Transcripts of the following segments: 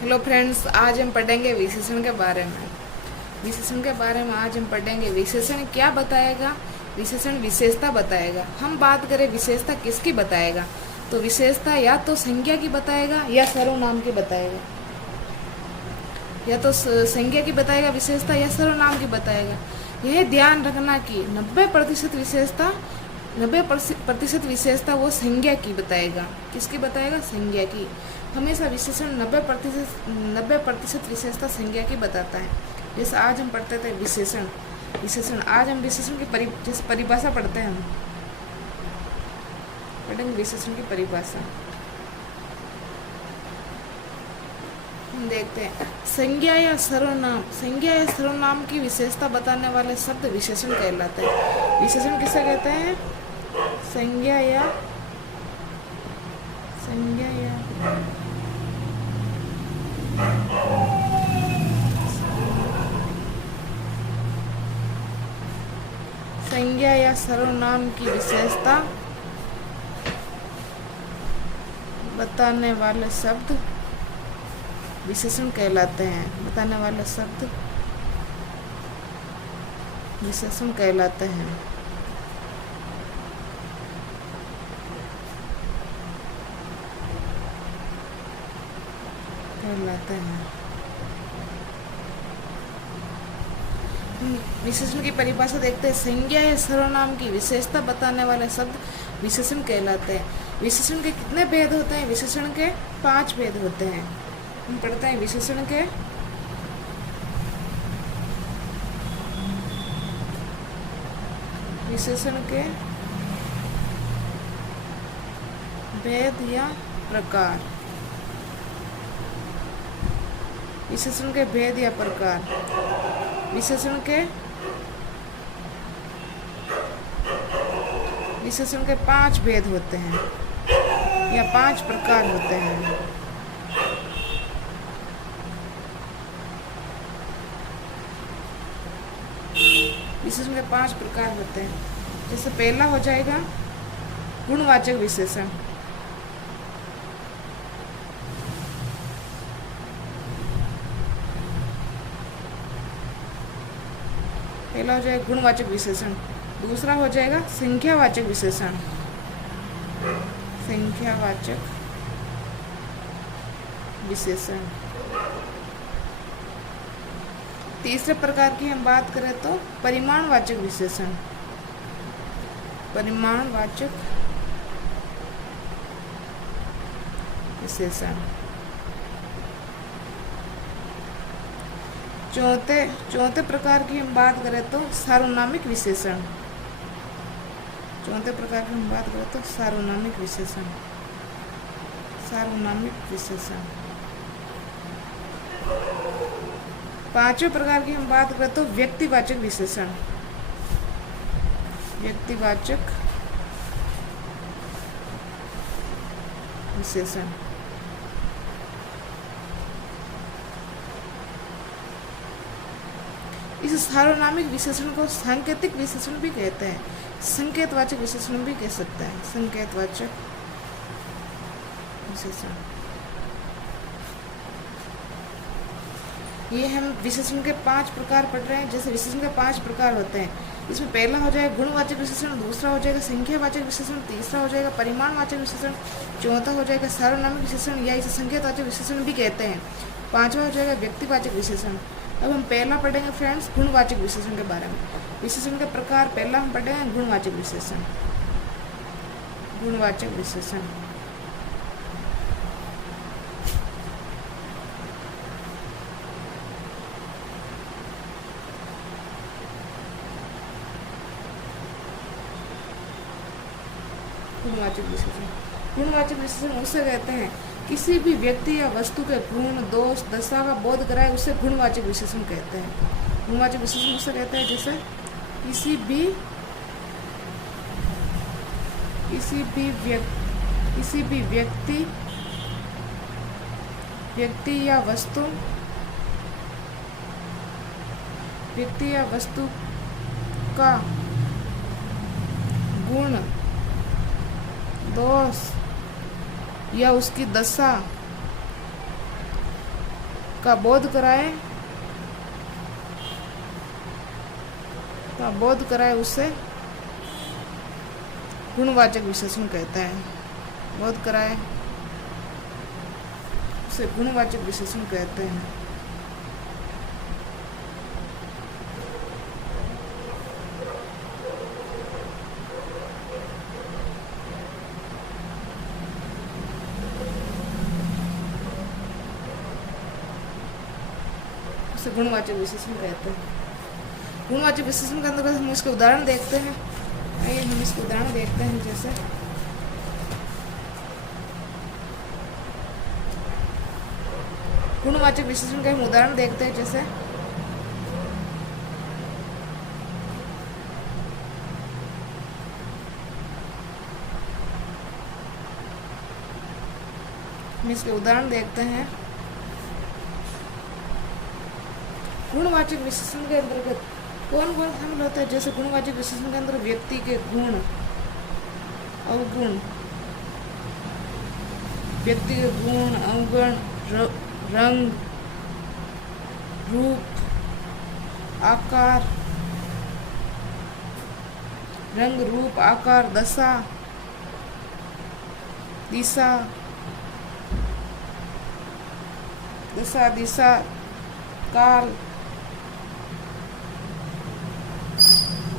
Hello friends, आज हम पढ़ेंगे विशेषण के बारे में। विशेषण के बारे में आज हम पढ़ेंगे। विशेषण क्या बताएगा? विशेषण विशेषता बताएगा। हम बात करें विशेषता किसकी बताएगा, तो विशेषता या तो संज्ञा की बताएगा या सर्वनाम की बताएगा। या तो संज्ञा की बताएगा विशेषता या सर्वनाम की बताएगा। यह ध्यान रखना कि 90% विशेषता वो संज्ञा की बताएगा। किसकी बताएगा? संज्ञा की। हमेशा विशेषण 90% विशेषता संज्ञा की बताता है। जैसे आज हम पढ़ते थे विशेषण आज हम विशेषण की जैसे परिभाषा पढ़ते हैं। हम पढ़ेंगे विशेषण की परिभाषा। हम देखते हैं संज्ञा या सर्वनाम की विशेषता बताने वाले शब्द विशेषण कहलाते हैं। विशेषण किसे कहते हैं? संज्ञा या सर्वनाम की विशेषता बताने वाले शब्द विशेषण कहलाते हैं। बताने वाले शब्द विशेषण कहलाते हैं। विशेषण की परिभाषा देखते हैं। संज्ञा या सर्वनाम की विशेषता बताने वाले शब्द विशेषण कहलाते हैं। विशेषण के कितने भेद होते हैं? विशेषण के 5 भेद होते हैं। हम पढ़ते हैं विशेषण के भेद या प्रकार। विशेषण के भेद या प्रकार। विशेषण के 5 भेद होते हैं या 5 प्रकार होते हैं। विशेषण के 5 प्रकार होते हैं। जैसे पहला हो जाएगा गुणवाचक विशेषण। पहला हो जाएगा गुणवाचक विशेषण। दूसरा हो जाएगा संख्यावाचक विशेषण। तीसरे प्रकार की हम बात करें तो परिमाणवाचक विशेषण। चौथे प्रकार की हम बात करें तो सार्वनामिक विशेषण। पांचवें प्रकार की हम बात करें तो व्यक्तिवाचक विशेषण। इस सार्वनामिक विशेषण को सांकेतिक विशेषण भी कहते हैं। संकेतवाचक विशेषण भी कह सकते हैं। संकेतवाचक विशेषण। ये हम विशेषण के 5 प्रकार पढ़ रहे हैं। जैसे विशेषण के 5 प्रकार होते हैं। इसमें पहला हो जाएगा गुणवाचक विशेषण, दूसरा हो जाएगा संख्यावाचक विशेषण, तीसरा हो जाएगा परिमाणवाचक विशेषण, चौथा हो जाएगा सार्वनामिक विशेषण या इसे संकेतवाचक विशेषण भी कहते हैं, पांचवा हो जाएगा व्यक्तिवाचक विशेषण। अब हम पहला पढ़ेंगे फ्रेंड्स गुणवाचक विशेषण के बारे में। विशेषण के प्रकार पहला हम पढ़ेंगे गुणवाचक विशेषण। गुणवाचक विशेषण गुणवाचक विशेषण उसे कहते हैं किसी भी व्यक्ति या वस्तु के गुण, दोष, दशा का बोध कराए उसे गुणवाचक विशेषण कहते हैं। गुणवाचक विशेषण उसे कहते हैं जैसे किसी भी व्यक्ति या वस्तु का गुण, दोष या उसकी दशा का बोध कराए, उसे गुणवाचक विशेषण कहते हैं। बोध कराए उसे गुणवाचक विशेषण कहते हैं। उसे गुणवाचक विशेषण कहते हैं। गुणवाचक विशेषण के अंतर्गत हम इसके उदाहरण देखते हैं। आइए हम इसके उदाहरण देखते हैं। जैसे गुणवाचक विशेषण के हम उदाहरण देखते हैं। जैसे हम इसके उदाहरण देखते हैं। गुणवाचक विशेषण के अंतर्गत कौन कौन शामिल होता है? जैसे गुणवाचक विशेषण के अंदर व्यक्ति के गुण, अवगुण, व्यक्ति के गुण, अवगुण, रंग, रूप, आकार, रंग, रूप, आकार, दशा, दिशा, काल,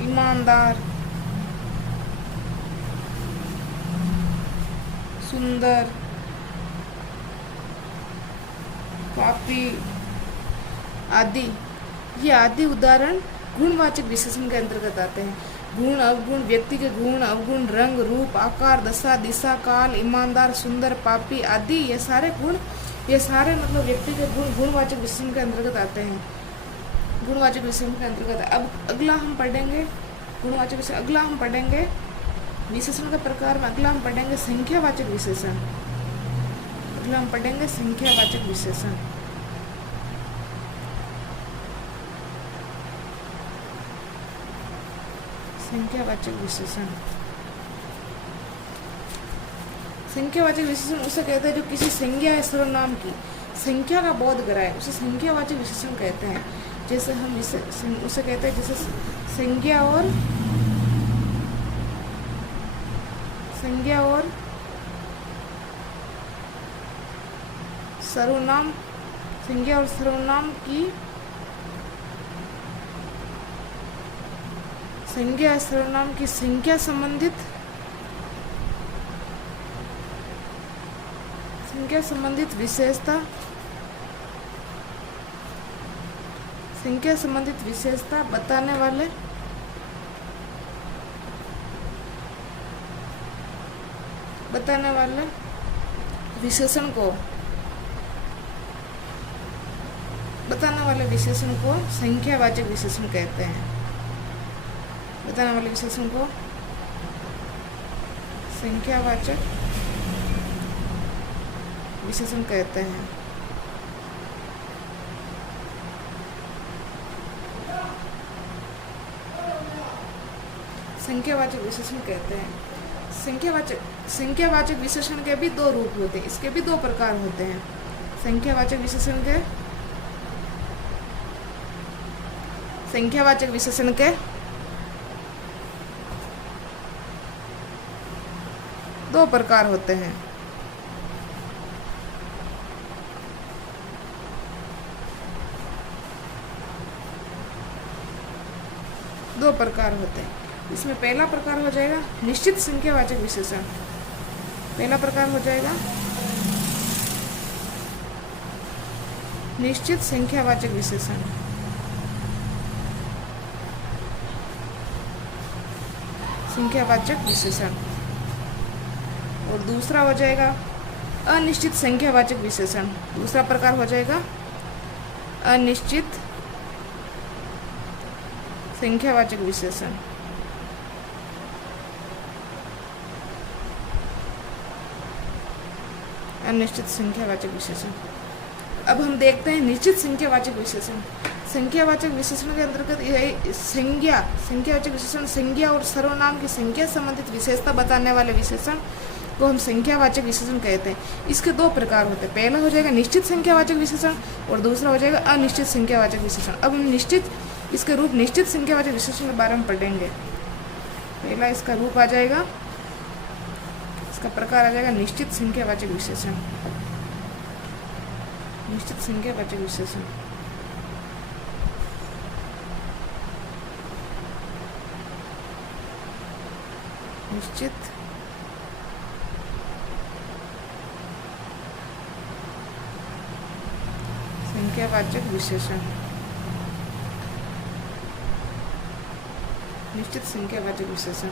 ईमानदार, सुंदर, पापी आदि। ये आदि उदाहरण गुणवाचक विशेषण के अंतर्गत आते हैं। गुण, अवगुण, व्यक्ति के गुण, अवगुण, रंग, रूप, आकार, दशा, दिशा, काल, ईमानदार, सुंदर, पापी आदि, ये सारे मतलब व्यक्ति के गुण गुणवाचक विशेषण के अंतर्गत आते हैं। गुणवाचक विशेषण के अंतर्गत। अब अगला हम पढ़ेंगे गुणवाचक विशेषण। अगला हम पढ़ेंगे विशेषण के प्रकार में। अगला हम पढ़ेंगे संख्यावाचक विशेषण। अगला हम पढ़ेंगे संख्यावाचक विशेषण। संख्यावाचक विशेषण। संख्यावाचक विशेषण उसे कहते हैं जो किसी संज्ञा या सर्वनाम की संख्या का बोध कराए, उसे संख्यावाचक विशेषण कहते हैं। जैसे हम उसे कहते हैं जैसे संज्ञा और सर्वनाम, संज्ञा और सर्वनाम की संज्ञा सर्वनाम की संख्या संबंधित विशेषता बताने वाले विशेषण को संख्यावाचक विशेषण कहते हैं। बताने वाले विशेषण को संख्यावाचक विशेषण कहते हैं। संख्यावाचक विशेषण कहते हैं। संख्यावाचक विशेषण के भी दो रूप होते हैं। इसके भी दो प्रकार होते हैं। संख्यावाचक विशेषण के दो प्रकार होते हैं। इसमें पहला प्रकार हो जाएगा निश्चित संख्यावाचक विशेषण। पहला प्रकार हो जाएगा निश्चित संख्यावाचक विशेषण। और दूसरा हो जाएगा अनिश्चित संख्यावाचक विशेषण। दूसरा प्रकार हो जाएगा अनिश्चित संख्यावाचक विशेषण। अनिश्चित संख्यावाचक विशेषण। अब हम देखते हैं निश्चित संख्यावाचक विशेषण। संख्यावाचक विशेषण के अंतर्गत संख्यावाचक विशेषण संज्ञा और सर्वनाम की संख्या संबंधित विशेषता बताने वाले विशेषण को हम संख्यावाचक विशेषण कहते हैं। इसके दो प्रकार होते हैं, पहला हो जाएगा निश्चित संख्यावाचक विशेषण और दूसरा हो जाएगा अनिश्चित संख्यावाचक विशेषण। अब हम इसके रूप निश्चित संख्यावाचक विशेषण के बारे में पढ़ेंगे। पहला इसका रूप आ जाएगा, इसका प्रकार आ जाएगा निश्चित संख्यावाचक विशेषण। निश्चित संख्यावाचक विशेषण निश्चित संख्यावाचक विशेषण। निश्चित संख्यावाचक विशेषण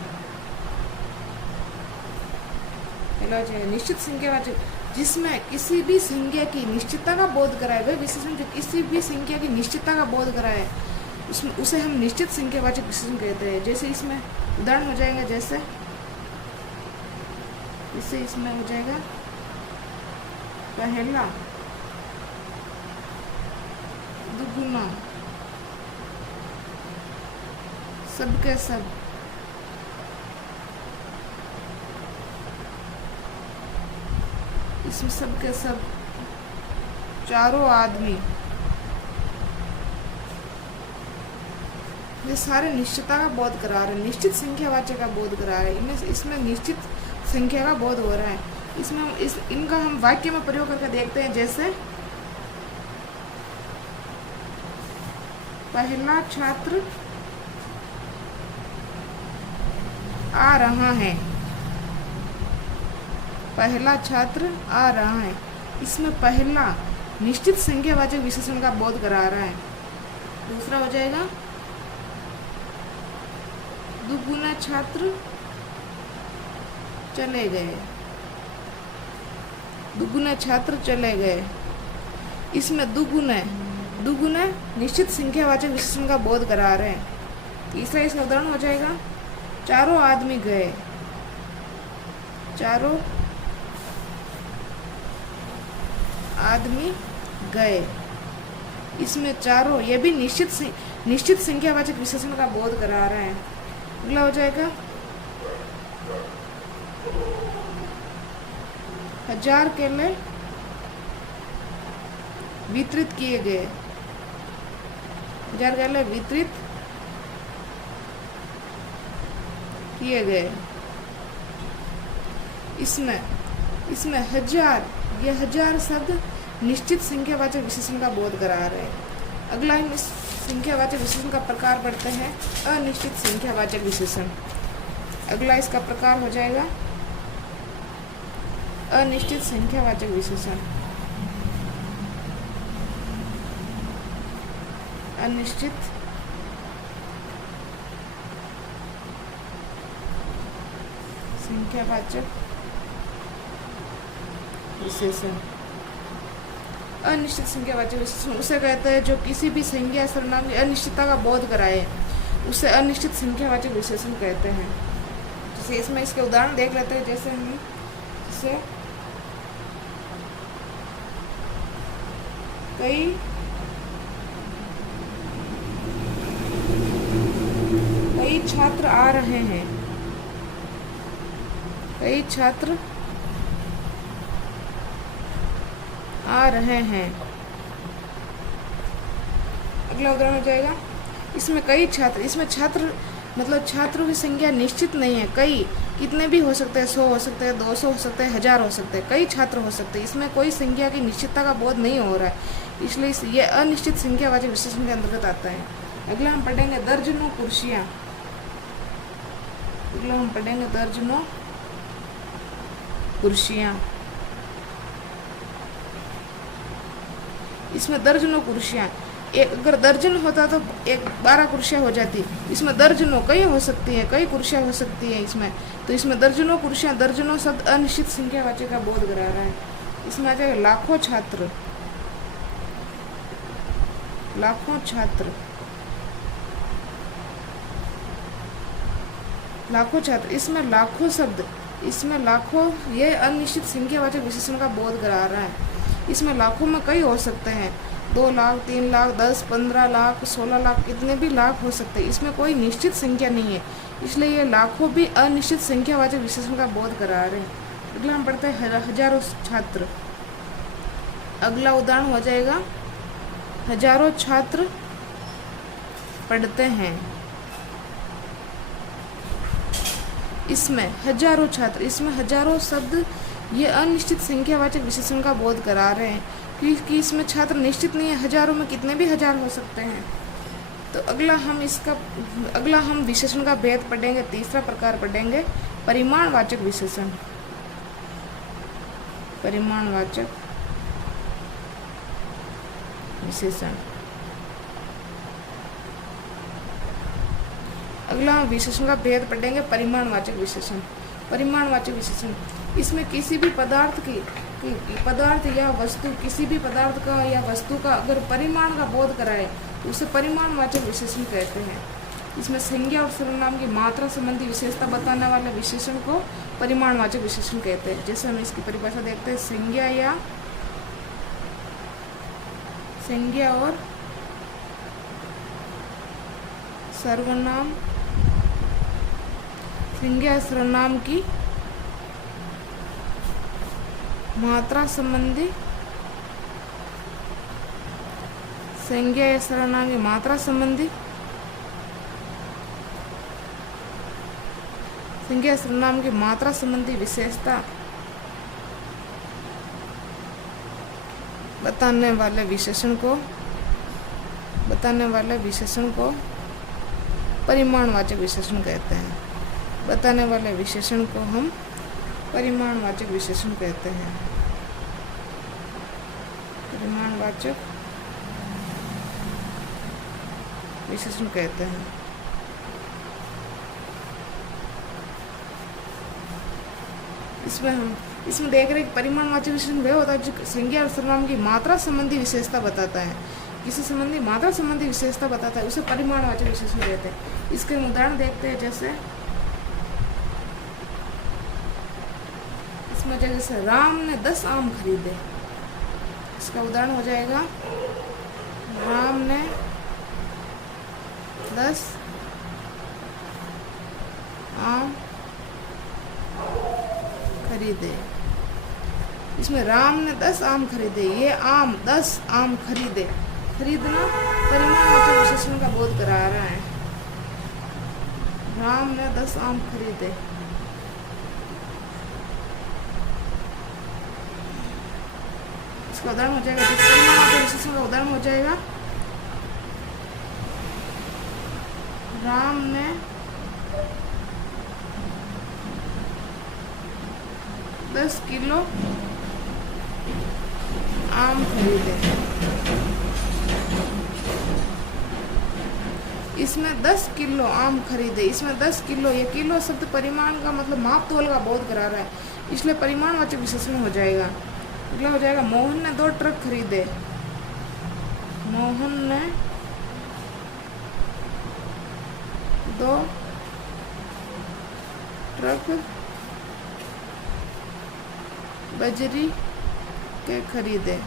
निश्चित संख्यावाचक, जिसमें किसी भी संख्या की निश्चितता का बोध कराए, वह विशेषण जो किसी भी संख्या की निश्चितता का बोध कराए उसमें उसे हम निश्चित संख्यावाचक विशेषण कहते हैं। जैसे इसमें उदाहरण हो जाएगा, जैसे इसमें हो जाएगा पहला दुगुना सबके सब, इसमें सबके सब चारों आदमी, ये सारे निश्चितता का बोध करा रहे हैं, निश्चित संख्यावाचक का बोध करा रहे हैं। इसमें निश्चित संख्या का बोध हो रहा है। इसमें इनका हम वाक्य में प्रयोग करके देखते हैं। जैसे पहला छात्र आ रहा है, पहला छात्र आ रहा है, इसमें पहला निश्चित संख्यावाचक विशेषण का बोध करा रहा है। दूसरा हो जाएगा दुगुना छात्र चले गए, दुगुने छात्र चले गए, इसमें दुगुने निश्चित संख्यावाचक विशेषण का बोध करा रहे हैं। तीसरा इसका उदाहरण हो जाएगा चारों आदमी गए, चारों आदमी गए, इसमें चारों ये भी निश्चित संख्यावाचक विशेषण का बोध करा रहे हैं। अगला हो जाएगा 1000 केले वितरित किए गए, 1000 केले वितरित किए गए, इसमें 1000, ये 1000 शब्द निश्चित संख्यावाचक विशेषण का बोध करा रहे हैं। अगला हम इस संख्यावाचक विशेषण का प्रकार पढ़ते हैं, अनिश्चित संख्यावाचक विशेषण। अगला इसका प्रकार हो जाएगा अनिश्चित संख्यावाचक विशेषण। अनिश्चित संख्यावाचक विशेषण। अनिश्चित संख्यावाचक विशेषण उसे कहते हैं जो किसी भी संख्या सर्वनाम की अनिश्चितता का बोध कराए, उसे अनिश्चित संख्यावाचक विशेषण कहते हैं। जैसे इसमें इसके उदाहरण देख लेते हैं। जैसे हम कई छात्र आ रहे हैं, कई छात्र आ रहे हैं। अगला उदाहरण हो जाएगा, इसमें कई छात्र, इसमें छात्र मतलब छात्रों की संख्या निश्चित नहीं है, कई कितने भी हो सकते हैं, 100 हो सकते हैं, 200 हो सकते हैं, 1000 हो सकते हैं, कई छात्र हो सकते हैं। इसमें कोई संख्या की निश्चितता का बोध नहीं हो रहा है, इसलिए ये अनिश्चित संख्यावाचक विशेषण के अंतर्गत आता है। अगला हम पढ़ेंगे दर्जनों कुर्सियाँ। अगला हम पढ़ेंगे दर्जनों कुर्सियाँ। इसमें दर्जनों कुर्सियाँ, एक अगर दर्जन होता तो 12 कुर्सियाँ हो जाती, इसमें दर्जनों कई हो सकती हैं, कई कुर्सियाँ हो सकती हैं इसमें, तो इसमें दर्जनों कुर्सियाँ, दर्जनों शब्द अनिश्चित संख्यावाचक का बोध करा रहा है। इसमें आ जाएगा लाखों छात्र, लाखों छात्र, लाखों छात्र, इसमें लाखों शब्द, इसमें लाखों ये अनिश्चित संख्यावाचक विशेषण का बोध करा रहा है। इसमें लाखों में कई हो सकते हैं, 2 लाख, 3 लाख, 10, 15 लाख, 16 लाख, कितने भी लाख हो सकते हैं। इसमें कोई निश्चित संख्या नहीं है, इसलिए ये लाखों भी अनिश्चित संख्यावाचक विशेषण का बोध करा रहे हैं। अगला हम पढ़ते हैं हजारों छात्र। अगला उदाहरण हो जाएगा हजारों छात्र पढ़ते हैं। इसमें हजारों छात्र, इसमें हजारों शब्द ये अनिश्चित संख्यावाचक विशेषण का बोध करा रहे हैं, क्योंकि इसमें छात्र निश्चित नहीं है, हजारों में कितने भी हजार हो सकते हैं। तो अगला हम विशेषण का भेद पढ़ेंगे। तीसरा प्रकार पढ़ेंगे परिमाणवाचक विशेषण। परिमाणवाचक विशेषण। अगला हम विशेषण का भेद पढ़ेंगे परिमाणवाचक विशेषण। परिमाणवाचक विशेषण, इसमें किसी भी पदार्थ या वस्तु, किसी भी पदार्थ का या वस्तु का अगर परिमाण का बोध कराए तो उसे परिमाणवाचक विशेषण कहते हैं। इसमें संज्ञा और सर्वनाम की मात्रा संबंधी विशेषता बताने वाले विशेषण को परिमाणवाचक विशेषण कहते हैं। जैसे हम इसकी परिभाषा देखते हैं, संज्ञा और सर्वनाम, संज्ञा और सर्वनाम की मात्रा संबंधी, संज्ञा या सर्वनाम की मात्रा संबंधी, संज्ञा सर्वनाम की मात्रा संबंधी विशेषता बताने वाले विशेषण को परिमाणवाचक विशेषण कहते हैं। बताने वाले विशेषण को हम परिमाणवाचक विशेषण कहते हैं। परिमाणवाचक विशेषण कहते हैं। इसमें देख रहे हैं कि परिमाणवाचक विशेषण वह होता है जो संज्ञा और सर्वनाम की मात्रा संबंधी विशेषता बताता है। किसी संबंधी मात्रा संबंधी विशेषता बताता है उसे परिमाणवाचक विशेषण कहते हैं। इसके उदाहरण देखते हैं। जैसे राम ने 10 आम खरीदे। इसका उदाहरण हो जाएगा राम ने 10 आम खरीदे। इसमें राम ने 10 आम खरीदे, ये 10 आम खरीदे, खरीदना परिमाणवाचक विशेषण का बोध करा रहा है। राम ने 10 आम खरीदे। इसका उदाहरण हो जाएगा, परिमाणवाचक विशेषण का उदाहरण हो जाएगा राम ने 10 किलो आम खरीदे। इसमें 10 किलो आम खरीदे। इसमें 10 किलो, ये किलो शब्द परिमाण का मतलब माप तोल का बोध करा रहा है, इसलिए परिमाणवाचक विशेषण हो जाएगा। अगला हो जाएगा मोहन ने 2 ट्रक खरीदे। मोहन ने 2 ट्रक बजरी के खरीदे।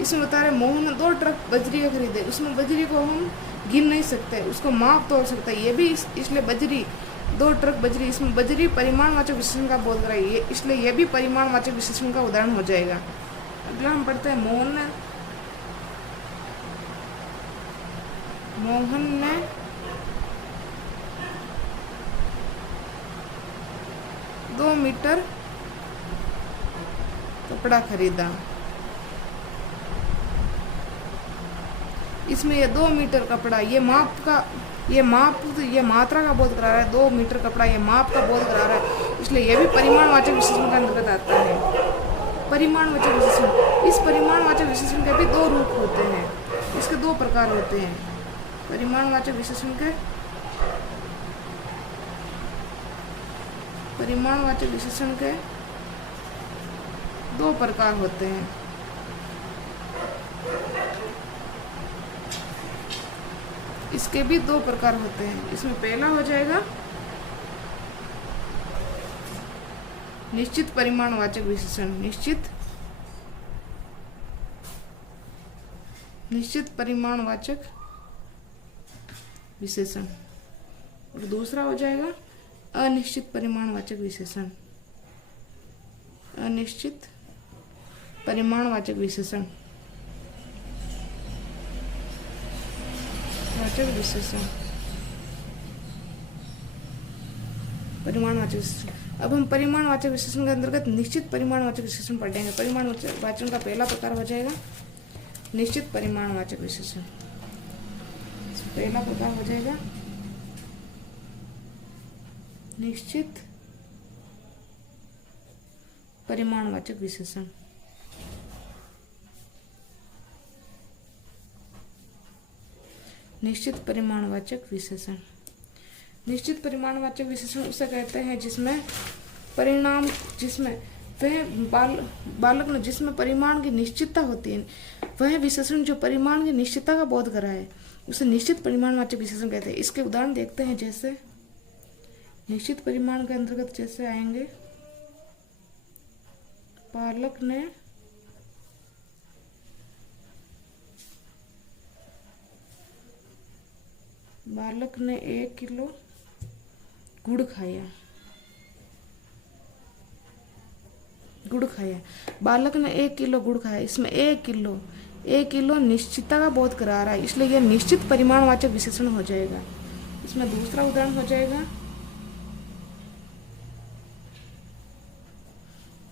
इसमें बता रहे मोहन ने 2 ट्रक बजरी के खरीदे। उसमें बजरी को हम गिन नहीं सकते, उसको माप तोड़ सकते हैं। ये भी इसलिए बजरी 2 ट्रक बजरी, इसमें बजरी परिमाणवाचक विशेषण का बोध कराई है, इसलिए यह भी परिमाणवाचक विशेषण का उदाहरण हो जाएगा। अगला हम पढ़ते हैं मोहन ने 2 मीटर कपड़ा खरीदा। इसमें ये 2 मीटर कपड़ा, ये मात्रा का बोध करा रहा है। 2 मीटर कपड़ा ये माप का बोध करा रहा है, इसलिए यह भी परिमाणवाचक विशेषण का अंतर्गत आता है। परिमाणवाचक विशेषण, इस परिमाणवाचक विशेषण के भी 2 रूप होते हैं, इसके 2 प्रकार होते हैं। परिमाणवाचक विशेषण के 2 प्रकार होते हैं। इसके भी 2 प्रकार होते हैं। इसमें पहला हो जाएगा निश्चित परिमाणवाचक विशेषण। निश्चित परिमाणवाचक विशेषण। और दूसरा हो जाएगा अनिश्चित परिमाणवाचक विशेषण, अनिश्चित परिमाणवाचक विशेषण, वाचक विशेषण, परिमाणवाचक विशेषण। अब हम परिमाणवाचक विशेषण के अंतर्गत निश्चित परिमाणवाचक विशेषण पढ़ेंगे। परिमाणवाचन का पहला प्रकार हो जाएगा निश्चित परिमाणवाचक विशेषण। पहला प्रकार हो जाएगा निश्चित परिमाणवाचक विशेषण। निश्चित परिमाणवाचक विशेषण, निश्चित परिमाणवाचक विशेषण उसे कहते हैं जिसमें परिणाम, जिसमें वह बालक ने जिसमें परिमाण की निश्चितता होती है, वह विशेषण जो परिमाण की निश्चितता का बोध कराए उसे निश्चित परिमाणवाचक विशेषण कहते हैं। इसके उदाहरण देखते हैं। जैसे निश्चित परिमाण के अंतर्गत जैसे आएंगे, बालक ने 1 किलो गुड़ खाया। बालक ने 1 किलो गुड़ खाया। इसमें 1 किलो निश्चितता का बोध करा रहा है, इसलिए यह निश्चित परिमाणवाचक विशेषण हो जाएगा। इसमें दूसरा उदाहरण हो जाएगा,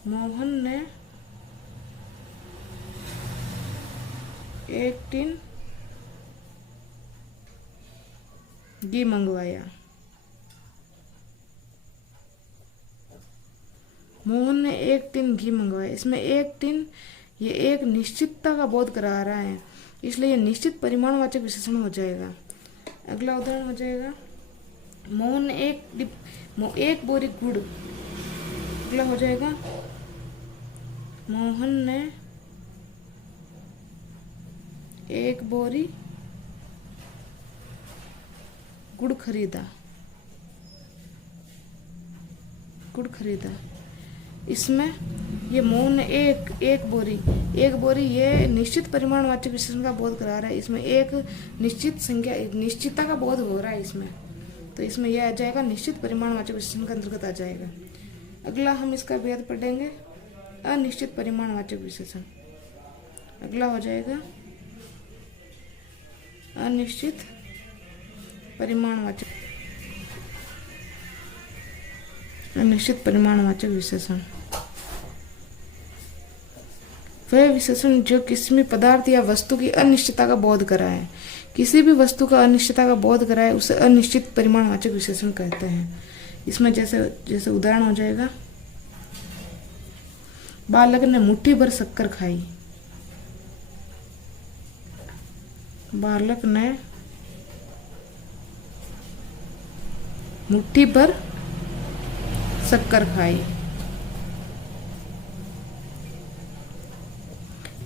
मोहन ने 1 टिन घी मंगवाया। मोहन ने 1 टिन घी मंगवाया। इसमें 1 टिन ये एक निश्चितता का बोध करा रहा है, इसलिए ये निश्चित परिमाणवाचक विशेषण हो जाएगा। अगला उदाहरण हो जाएगा, मोहन ने एक बोरी गुड़। अगला हो जाएगा, मोहन ने 1 बोरी गुड़ खरीदा। इसमें ये मोहन ने एक बोरी ये निश्चित परिमाणवाचक विशेषण का बोध करा रहा है। इसमें एक निश्चित संख्या, निश्चितता का बोध हो रहा है इसमें, तो इसमें यह आ जाएगा निश्चित परिमाणवाचक विशेषण के अंतर्गत आ जाएगा। अगला हम इसका भेद पढ़ेंगे, अनिश्चित परिमाणवाचक विशेषण। अगला हो जाएगा अनिश्चित परिमाणवाचक विशेषण। वह विशेषण जो किसी भी पदार्थ या वस्तु की अनिश्चितता का बोध कराए, किसी भी वस्तु का अनिश्चितता का बोध कराए उसे अनिश्चित परिमाणवाचक विशेषण कहते हैं। इसमें जैसे उदाहरण हो जाएगा, बालक ने मुट्ठी भर शक्कर खाई। बालक ने मुट्ठी भर शक्कर खाई।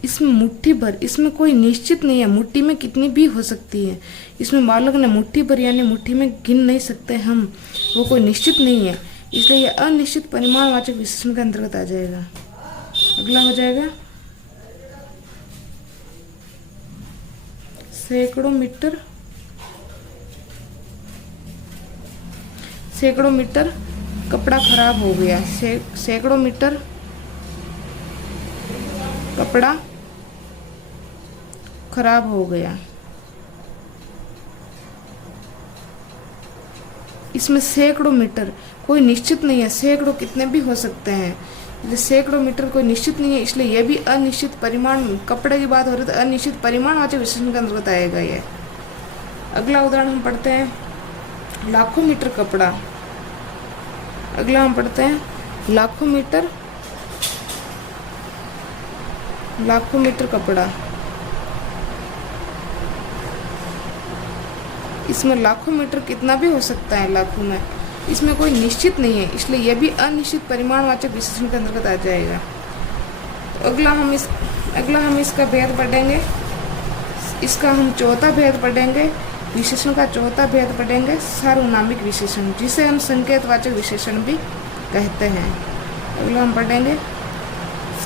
इसमें मुट्ठी भर, इसमें कोई निश्चित नहीं है, मुट्ठी में कितनी भी हो सकती है। इसमें बालक ने मुट्ठी भर यानी मुट्ठी में गिन नहीं सकते हम, वो कोई निश्चित नहीं है, इसलिए यह अनिश्चित परिमाणवाचक विशेषण के अंतर्गत आ जाएगा। अगला हो जाएगा सैकड़ों मीटर कपड़ा खराब हो गया। सैकड़ों मीटर कपड़ा खराब हो गया। इसमें सैकड़ों मीटर कोई निश्चित नहीं है, सैकड़ों कितने भी हो सकते हैं, सैकड़ों मीटर कोई निश्चित नहीं है, इसलिए यह भी अनिश्चित परिमाण, कपड़े की बात हो रही है तो अनिश्चित परिमाणवाचक विशेषण के अंतर्गत आएगा ये। अगला उदाहरण हम पढ़ते हैं, लाखों मीटर कपड़ा। अगला हम पढ़ते हैं लाखों मीटर कपड़ा। इसमें लाखों मीटर कितना भी हो सकता है, लाखों में, इसमें कोई निश्चित नहीं है, इसलिए यह भी अनिश्चित परिमाणवाचक विशेषण के अंतर्गत आ जाएगा। तो अगला हम इसका भेद पढ़ेंगे। इसका हम चौथा भेद पढ़ेंगे, विशेषण का चौथा भेद पढ़ेंगे, सार्वनामिक विशेषण, जिसे हम संकेतवाचक विशेषण भी कहते हैं। अगला हम पढ़ेंगे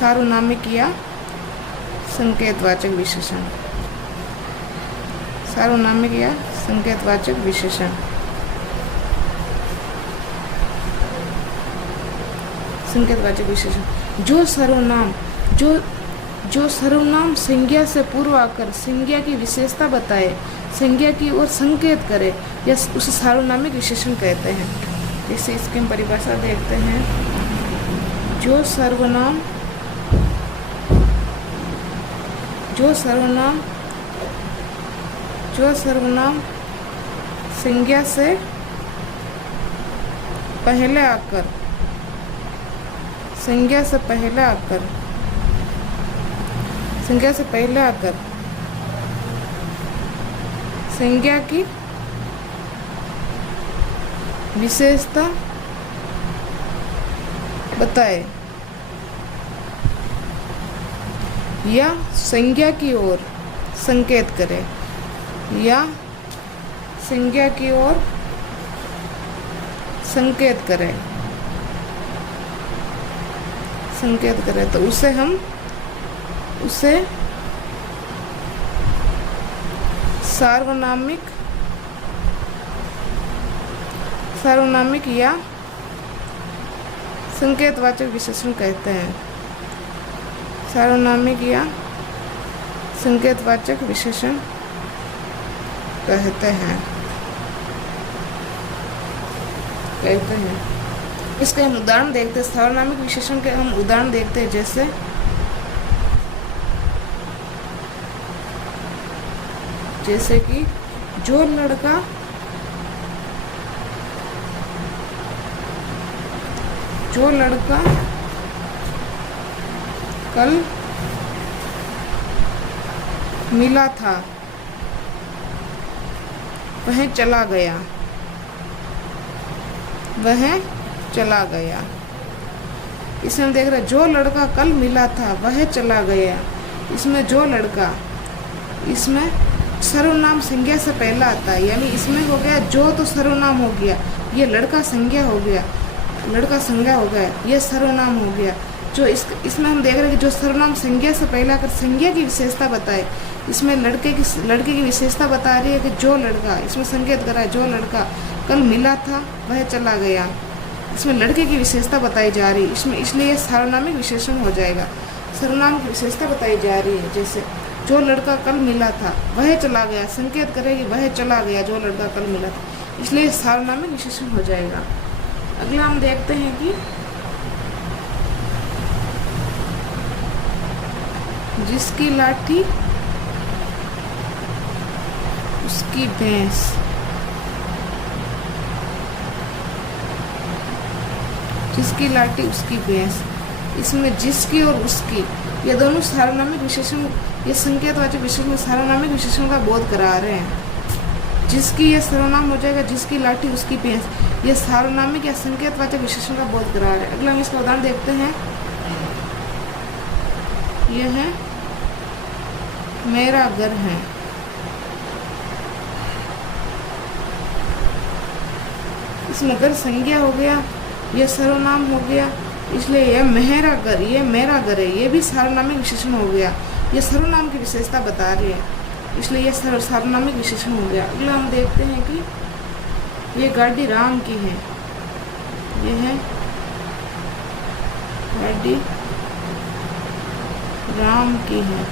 सार्वनामिक या संकेतवाचक विशेषण। सार्वनामिक या संकेतवाचक विशेषण। संकेतवाचक विशेषण। जो सर्वनाम संज्ञा से पूर्व आकर संज्ञा की विशेषता बताए, संज्ञा की ओर संकेत करे, या उसे सार्वनामिक विशेषण कहते हैं। जैसे इसकी हम परिभाषा देखते हैं। जो सर्वनाम संज्ञा से पहले आकर संज्ञा की विशेषता बताए या संज्ञा की ओर संकेत करे, तो उसे सार्वनामिक या संकेतवाचक विशेषण कहते हैं। सार्वनामिक या संकेतवाचक विशेषण कहते हैं। इसके हम उदाहरण देखते हैं। सार्वनामिक विशेषण के हम उदाहरण देखते हैं। जैसे कि जो लड़का कल मिला था वह चला गया। इसमें हम देख रहे हैं जो लड़का कल मिला था वह चला गया। इसमें जो लड़का, इसमें सर्वनाम संज्ञा से पहला आता है, यानी इसमें हो गया जो तो सर्वनाम हो गया, ये लड़का संज्ञा हो गया, ये सर्वनाम हो गया। जो इसमें हम देख रहे हैं कि जो सर्वनाम संज्ञा से पहले आकर संज्ञा की विशेषता बताए, इसमें लड़के की विशेषता बता रही है कि जो लड़का, इसमें संकेत कर रहा है जो लड़का कल मिला था वह चला गया। इसमें लड़के की विशेषता बताई जा रही है, इसलिए यह सार्वनामिक विशेषण हो जाएगा। सर्वनाम की विशेषता बताई जा रही है। जैसे जो लड़का कल मिला था वह चला गया, संकेत करेगी वह चला गया, जो लड़का कल मिला था, इसलिए सार्वनामिक विशेषण हो जाएगा। अगला हम देखते हैं कि जिसकी लाठी उसकी भैंस। जिसकी लाठी उसकी भैंस, इसमें जिसकी और उसकी, ये दोनों सार्वनामिक विशेषण, ये संकेतवाचक विशेषण सार्वनामिक विशेषण का बोध करा रहे हैं। जिसकी ये सर्वनाम हो जाएगा, जिसकी लाठी उसकी भैंस, ये सार्वनामिक या संकेतवाचक विशेषण का बोध करा रहे हैं। अगला हम इसका उदाहरण देखते हैं। यह है मेरा घर है। इसमें घर संज्ञा हो गया, यह सर्वनाम हो गया, इसलिए यह मेरा घर, ये मेरा घर है, ये भी सार्वनामिक विशेषण हो गया। यह सर्वनाम की विशेषता बता रही है, इसलिए यह सार्वनामिक विशेषण हो गया। अगला हम देखते हैं कि ये गाड़ी राम की है। यह है गाड़ी राम की है।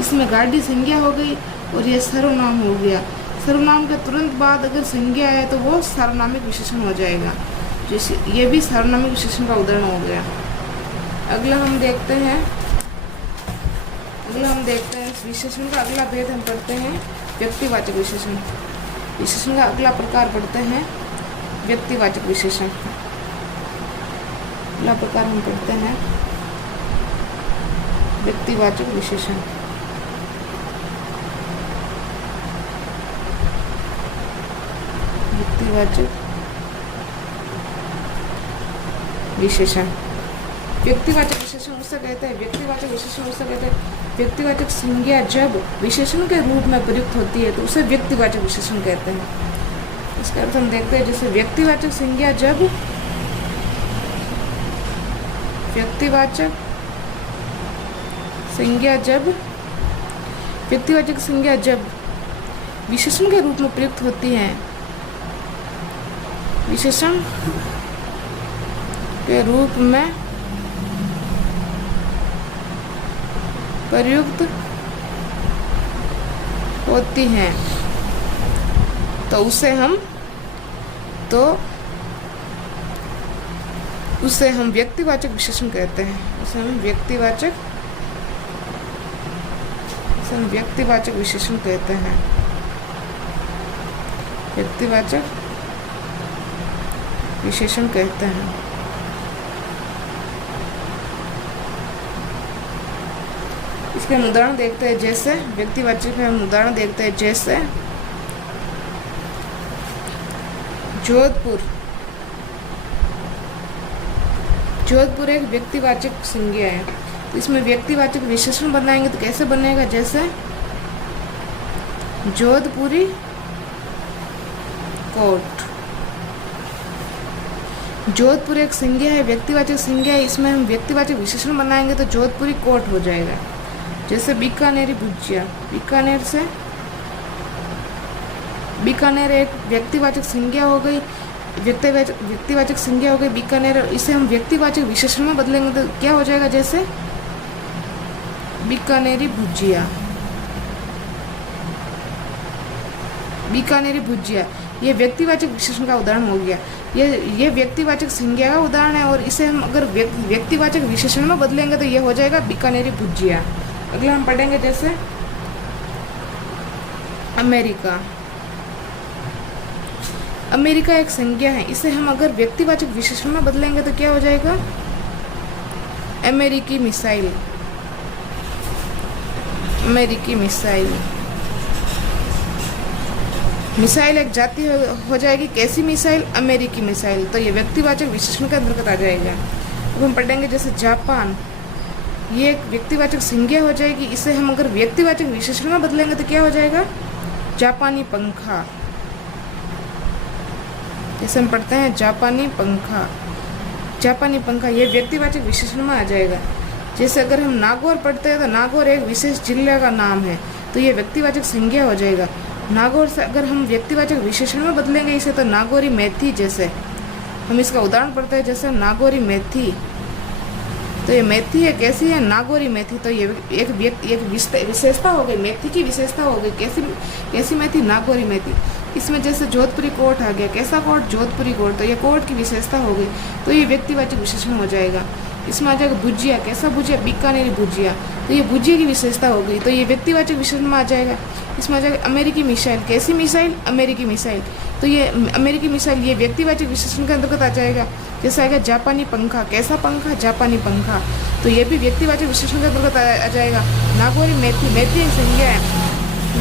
इसमें गाड़ी संज्ञा हो गई और यह सर्वनाम हो गया। सर्वनाम के तुरंत बाद अगर संज्ञा है तो वो सार्वनामिक विशेषण हो जाएगा। जैसे ये भी सार्वनामिक विशेषण का उदाहरण हो गया। अगला हम देखते हैं इस विशेषण का अगला भेद हम पढ़ते हैं व्यक्तिवाचक विशेषण। विशेषण का अगला प्रकार पढ़ते हैं व्यक्तिवाचक विशेषण। अगला प्रकार हम पढ़ते हैं व्यक्तिवाचक विशेषण। व्यक्तिवाचक विशेषण उसे कहते हैं। व्यक्तिवाचक संज्ञा जब विशेषण के रूप में प्रयुक्त होती है तो उसे व्यक्तिवाचक विशेषण कहते हैं। इसका अर्थ हम देखते हैं। जैसे व्यक्तिवाचक संज्ञा जब विशेषण के रूप में प्रयुक्त होती है, विशेषण के रूप में प्रयुक्त होती हैं तो उसे हम व्यक्तिवाचक विशेषण कहते हैं। उसे हम व्यक्तिवाचक विशेषण कहते हैं। व्यक्तिवाचक विशेषण कहते हैं। इसके हम उदाहरण देखते हैं। जैसे व्यक्तिवाचक में हम उदाहरण देखते हैं, जैसे जोधपुर एक व्यक्तिवाचक संज्ञा है। तो इसमें व्यक्तिवाचक विशेषण बनाएंगे तो कैसे बनेगा, जैसे जोधपुरी कोट। जोधपुर एक संज्ञा है, व्यक्तिवाचक संज्ञा है, इसमें हम व्यक्तिवाचक विशेषण बनाएंगे तो जोधपुरी कोट हो जाएगा। जैसे बीकानेरी भुजिया, बीकानेर एक व्यक्तिवाचक संज्ञा हो गई, व्यक्तिवाचक संज्ञा हो गई बीकानेर। इसे हम व्यक्तिवाचक विशेषण में बदलेंगे तो क्या हो जाएगा, जैसे बीकानेरी भुजिया। बीकानेरी भुजिया ये व्यक्तिवाचक विशेषण का उदाहरण हो गया। ये व्यक्तिवाचक संज्ञा का उदाहरण है और इसे हम अगर व्यक्तिवाचक विशेषण में बदलेंगे तो ये हो जाएगा बीकानेरी भुजिया। अगला हम पढ़ेंगे, जैसे अमेरिका। अमेरिका एक संज्ञा है, इसे हम अगर व्यक्तिवाचक विशेषण में बदलेंगे तो क्या हो जाएगा, अमेरिकी मिसाइल। अमेरिकी मिसाइल। मिसाइल एक जाति हो जाएगी, कैसी मिसाइल, अमेरिकी मिसाइल। तो ये व्यक्तिवाचक विशेषण के अंतर्गत आ जाएगा। अब हम पढ़ेंगे, जैसे जापान, ये एक व्यक्तिवाचक संज्ञा हो जाएगी, इसे हम अगर व्यक्तिवाचक विशेषण में बदलेंगे तो क्या हो जाएगा, जापानी पंखा। जैसे हम पढ़ते हैं जापानी पंखा। जापानी पंखा ये व्यक्तिवाचक विशेषण में आ जाएगा। जैसे अगर हम नागौर पढ़ते हैं तो नागौर एक विशेष जिले का नाम है, तो ये व्यक्तिवाचक संज्ञा हो जाएगा। नागौर से अगर हम व्यक्तिवाचक विशेषण में बदलेंगे इसे तो नागौरी मेथी। जैसे हम इसका उदाहरण पढ़ते हैं, जैसे नागौरी मेथी। तो ये मेथी है, कैसी है, नागौरी मेथी। तो ये एक विशेषता हो गई, मेथी की विशेषता हो गई। कैसी मेथी, नागौरी मेथी। इसमें जैसे जोधपुरी कोट आ गया, कैसा कोट, जोधपुरी कोट। तो ये कोट की विशेषता हो गई, तो ये व्यक्तिवाचक विशेषण हो जाएगा। इसमें आ जाएगा भुजिया, कैसा भुजिया, बीकानेरी भुजिया। तो ये भुजिया की विशेषता हो गई, तो ये व्यक्तिवाचक विशेषण में आ जाएगा। इसमें आ जाएगा अमेरिकी मिसाइल, कैसी मिसाइल, अमेरिकी मिसाइल। तो ये अमेरिकी मिसाइल ये व्यक्तिवाचक विशेषण के अंतर्गत आ जाएगा। जैसे आएगा जापानी पंखा, कैसा पंखा, जापानी पंखा। तो ये भी व्यक्तिवाचक विशेषण के अंतर्गत आ जाएगा। नागौरी मेथी, मेथी एक संज्ञा है,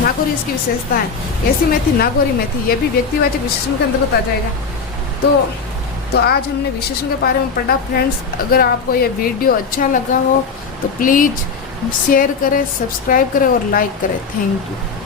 नागौरी इसकी विशेषता है। ऐसी मेथी, नागौरी मेथी, ये भी व्यक्तिवाचक विशेषण के अंतर्गत आ जाएगा। तो आज हमने विशेषण के बारे में पढ़ा। फ्रेंड्स, अगर आपको ये वीडियो अच्छा लगा हो तो प्लीज़ शेयर करें, सब्सक्राइब करें और लाइक करें। Thank you.